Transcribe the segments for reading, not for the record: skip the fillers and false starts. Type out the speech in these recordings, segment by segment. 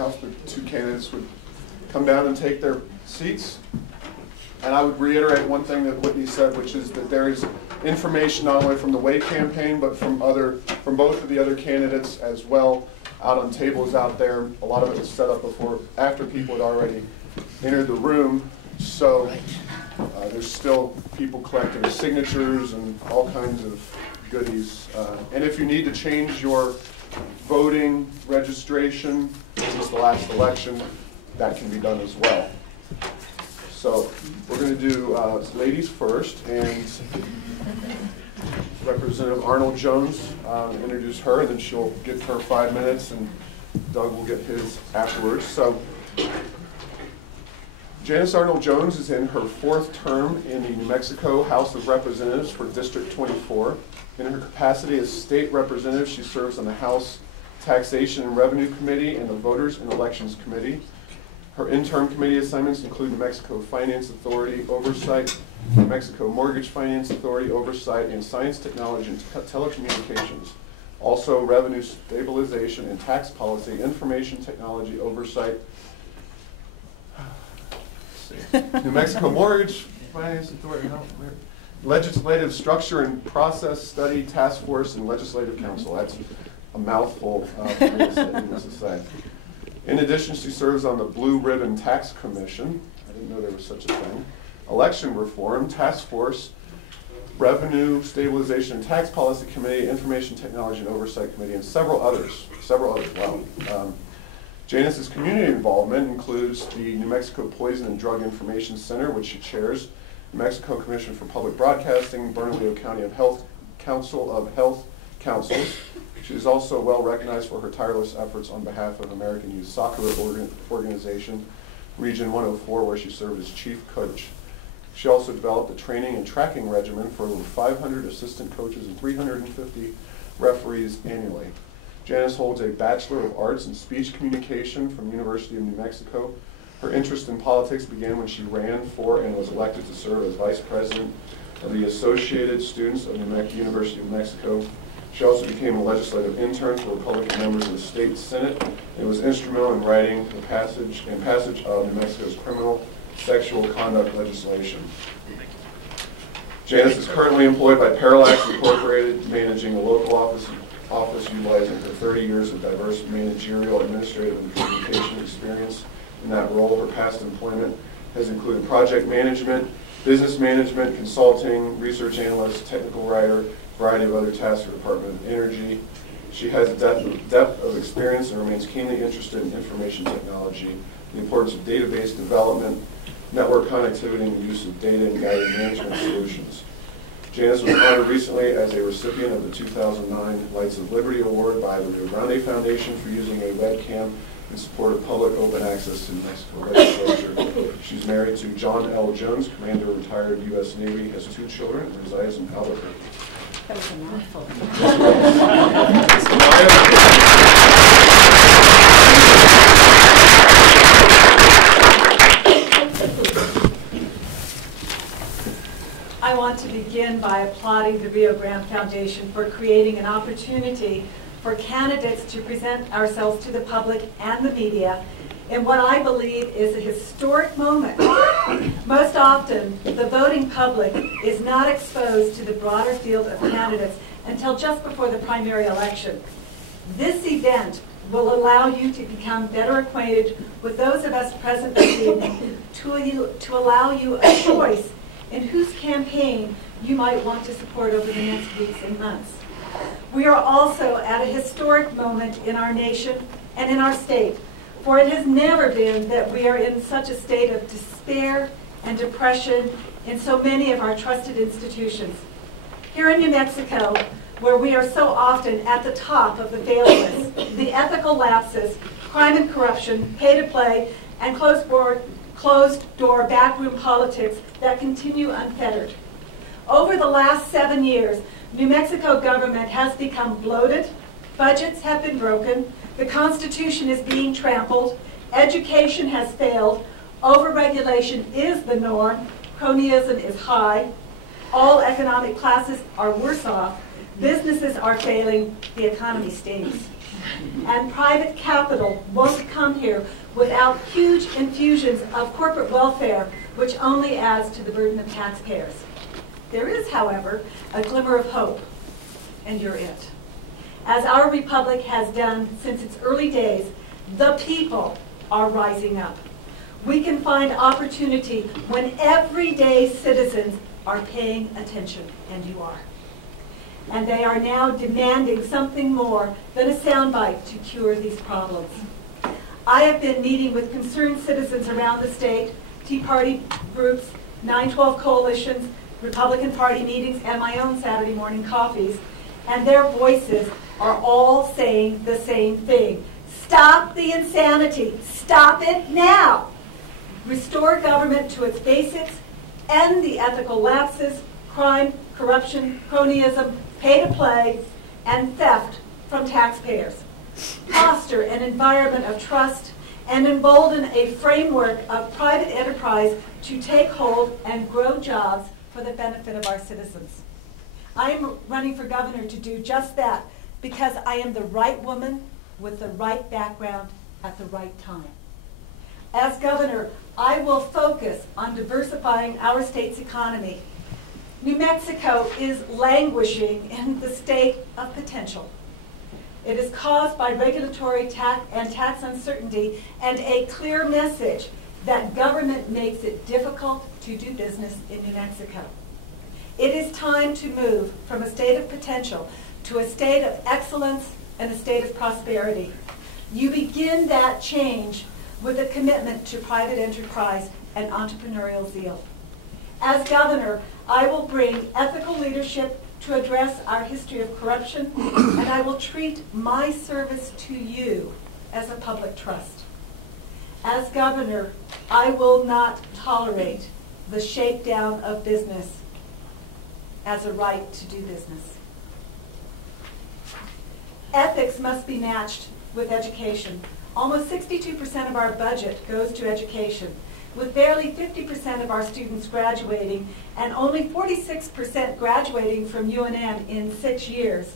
House, the two candidates would come down and take their seats. And I would reiterate one thing that Whitney said, which is that there is information not only from the Way campaign, but from both of the other candidates as well, out on tables out there. A lot of it was set up after people had already entered the room. So there's still people collecting signatures and all kinds of goodies. And if you need to change your voting registration since the last election, that can be done as well. So we're going to do ladies first, and Representative Arnold Jones, introduce her, and then she'll get her 5 minutes, and Doug will get his afterwards. So Janice Arnold Jones is in her 4th term in the New Mexico House of Representatives for District 24. In her capacity as state representative, she serves on the House Taxation and Revenue Committee and the Voters and Elections Committee. Her interim committee assignments include New Mexico Finance Authority Oversight, New Mexico Mortgage Finance Authority Oversight, and Science, Technology, and Telecommunications. Also, Revenue Stabilization and Tax Policy, Information Technology Oversight. New Mexico Mortgage Finance Authority, Legislative Structure and Process Study Task Force, and Legislative Council. That's a mouthful for me to say. In addition, she serves on the Blue Ribbon Tax Commission. I didn't know there was such a thing. Election Reform Task Force, Revenue Stabilization and Tax Policy Committee, Information Technology and Oversight Committee, and several others. Wow. Janice's community involvement includes the New Mexico Poison and Drug Information Center, which she chairs, New Mexico Commission for Public Broadcasting, Bernalillo County Health Council of Health Councils. She is also well recognized for her tireless efforts on behalf of American Youth Soccer Organization, Region 104, where she served as chief coach. She also developed a training and tracking regimen for over 500 assistant coaches and 350 referees annually. Janice holds a Bachelor of Arts in Speech Communication from the University of New Mexico. Her interest in politics began when she ran for and was elected to serve as vice president of the Associated Students of the University of New Mexico. She also became a legislative intern for Republican members of the state Senate and was instrumental in writing the passage of New Mexico's criminal sexual conduct legislation. Janice is currently employed by Parallax Incorporated, managing a local office utilizing her 30 years of diverse managerial, administrative, and communication experience. In that role, her past employment has included project management, business management, consulting, research analyst, technical writer, variety of other tasks for the Department of Energy. She has a depth of experience and remains keenly interested in information technology, the importance of database development, network connectivity, and the use of data and guided management solutions. Janice was honored recently as a recipient of the 2009 Lights of Liberty Award by the Grande Foundation for using a webcam in support of public open access to New Mexico legislature. She's married to John L. Jones, Commander, retired U.S. Navy, has 2 children, and resides in Albuquerque. That was a mouthful. I want to begin by applauding the Rio Grande Foundation for creating an opportunity for candidates to present ourselves to the public and the media in what I believe is a historic moment. Most often, the voting public is not exposed to the broader field of candidates until just before the primary election. This event will allow you to become better acquainted with those of us present this evening to allow you a choice in whose campaign you might want to support over the next weeks and months. We are also at a historic moment in our nation and in our state, for it has never been that we are in such a state of despair and depression in so many of our trusted institutions. Here in New Mexico, where we are so often at the top of the fail list, the ethical lapses, crime and corruption, pay to play, and closed-door backroom politics that continue unfettered. Over the last 7 years, New Mexico government has become bloated, budgets have been broken, the Constitution is being trampled, education has failed, overregulation is the norm, cronyism is high, all economic classes are worse off, businesses are failing, the economy stinks. and private capital won't come here without huge infusions of corporate welfare, which only adds to the burden of taxpayers. There is, however, a glimmer of hope, and you're it. As our republic has done since its early days, the people are rising up. We can find opportunity when everyday citizens are paying attention, and you are. And they are now demanding something more than a soundbite to cure these problems. I have been meeting with concerned citizens around the state, Tea Party groups, 9/12 coalitions, Republican Party meetings, and my own Saturday morning coffees, and their voices are all saying the same thing. Stop the insanity. Stop it now. Restore government to its basics, end the ethical lapses, crime, corruption, cronyism, pay to play, and theft from taxpayers. Foster an environment of trust and embolden a framework of private enterprise to take hold and grow jobs for the benefit of our citizens. I am running for governor to do just that because I am the right woman with the right background at the right time. As governor, I will focus on diversifying our state's economy. New Mexico is languishing in the state of potential. It is caused by regulatory and tax uncertainty and a clear message that government makes it difficult to do business in New Mexico. It is time to move from a state of potential to a state of excellence and a state of prosperity. You begin that change with a commitment to private enterprise and entrepreneurial zeal. As governor, I will bring ethical leadership to address our history of corruption, and I will treat my service to you as a public trust. As governor, I will not tolerate the shakedown of business as a right to do business. Ethics must be matched with education. Almost 62% of our budget goes to education, with barely 50% of our students graduating and only 46% graduating from UNM in 6 years.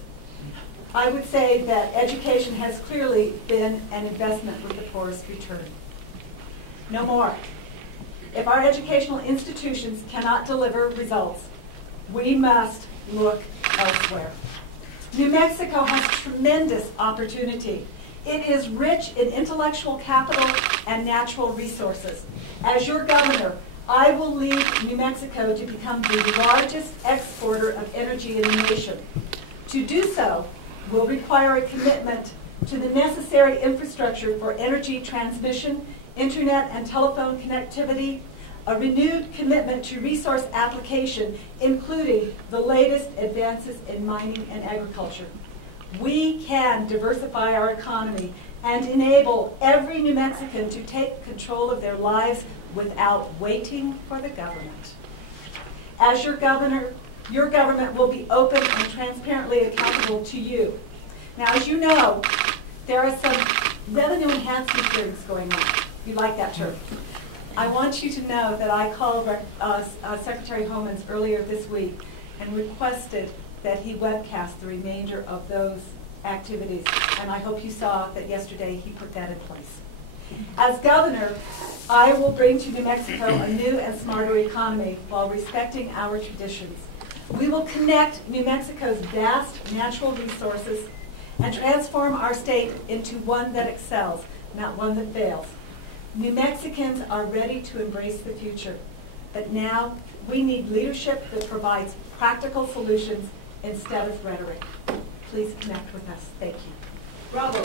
I would say that education has clearly been an investment with the poorest return. No more. If our educational institutions cannot deliver results, we must look elsewhere. New Mexico has tremendous opportunity. It is rich in intellectual capital and natural resources. As your governor, I will lead New Mexico to become the largest exporter of energy in the nation. To do so will require a commitment to the necessary infrastructure for energy transmission, internet and telephone connectivity, a renewed commitment to resource application, including the latest advances in mining and agriculture. We can diversify our economy and enable every New Mexican to take control of their lives without waiting for the government. As your governor, your government will be open and transparently accountable to you. Now, as you know, there are some revenue enhancement hearings going on. You like that term. I want you to know that I called Secretary Homans earlier this week and requested that he webcast the remainder of those activities. And I hope you saw that yesterday he put that in place. As governor, I will bring to New Mexico a new and smarter economy while respecting our traditions. We will connect New Mexico's vast natural resources and transform our state into one that excels, not one that fails. New Mexicans are ready to embrace the future, but now we need leadership that provides practical solutions instead of rhetoric. Please connect with us. Thank you. Bravo.